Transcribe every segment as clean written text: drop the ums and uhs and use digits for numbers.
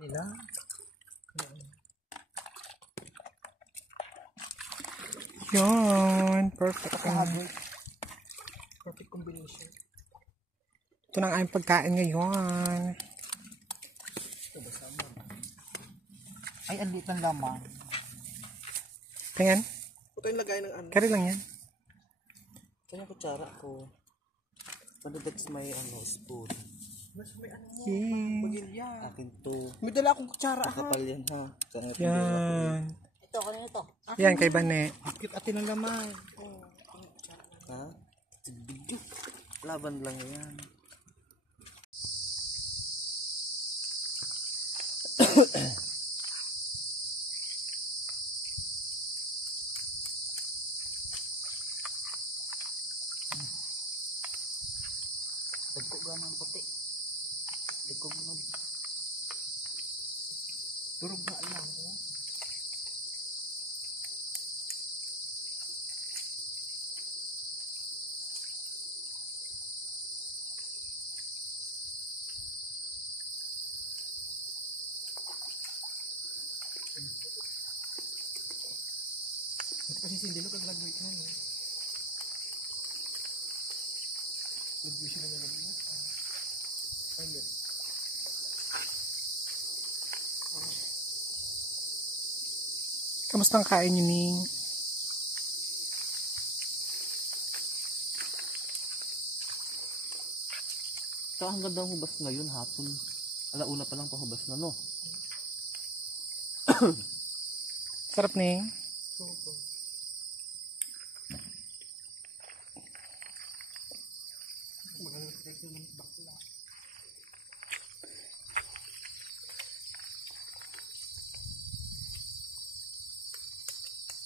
nila. Yun, perfect. Perfect combination. Ito na ang aming pagkain ngayon. Ay, ang liit ng lamang. Tingnan. Ito yung lagay ng ano. Kari lang yan. Ito yung kutsara ko. Panadex may spoon. Mas may ano mo. Yeah. Bagilya. Akin to. May dala akong kutsara ha. Kapal yan ha. Yan. Ito, kanina ito. Yan, kay Bane. Akit atin ang lamang. Ha? Laban lang yan. Dagko ganang puti. Dagko mo. Durog na lang. Kasi sindi lo kag-graduate na no. Graduation na nila. Ayun. Kamusta ang kain niyo, Ning? Ito ang gandang hubas ngayon hapon. Alauna pa lang pahubas na no. Sarap, Ning.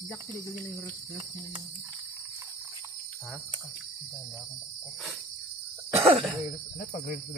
Jack, tinigil niya na yung rest niya. Ha? Dala akong kuko. Ano pag-rest?